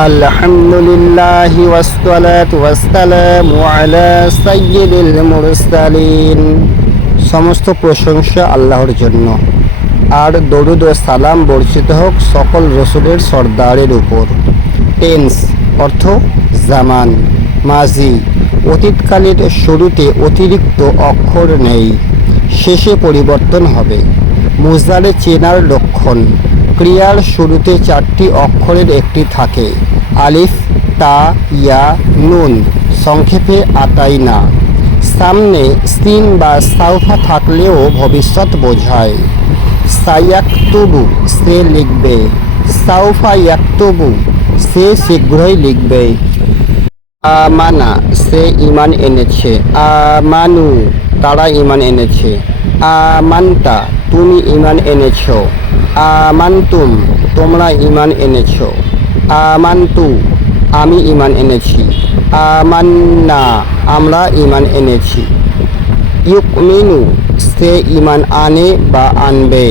আলহামদুলিল্লাহি ওয়াসসালাতু ওয়াসসালামু আলা সাইয়্যিদিল মুরসালিন। সমস্ত প্রশংসা আল্লাহর জন্য, আর দরুদ ও সালাম বর্ষিত হোক সকল রসুলের সর্দারের উপর। টেন্স অর্থ জামান, মাজি অতীতকালের শুরুতে অতিরিক্ত অক্ষর নেই, শেষে পরিবর্তন হবে। মুজারে চেনার লক্ষণ, ক্রিয়ার শুরুতে 4টি অক্ষরের একটি থাকে, আলিফ, তা, ইয়া, নুন, সংক্ষেপে আতাইনা। সামনে সিন বা সাউফা থাকলেও ভবিষ্যৎ বোঝায়। সায়াকতুবু সে লিখবে, সাউফা ইয়াকতুবু সে শীঘ্রই লিখবে। আমানা সে ঈমান এনেছে, আমানু তারা ঈমান এনেছে। আমান্তা তুমি ঈমান এনেছো, আমান্তুম তোমরা ঈমান এনেছো। আমান্তু আমি ঈমান এনেছি, আমান্না আমরা ঈমান এনেছি। ইউকমিনু সে ঈমান আনে বা আনবে,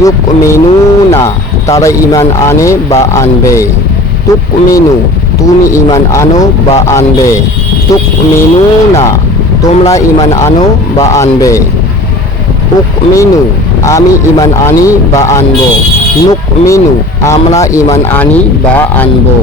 ইউকমিনুনা তারা ঈমান আনে বা আনবে। তুকমিনু তুমি ঈমান আনো বা আনবে, তুকমিনুনা তোমরা ঈমান আনো বা আনবে। উকমিনু আমি ঈমান আনি বা আনবো, নুকমিনু আমরা ঈমান আনি বা আনবো।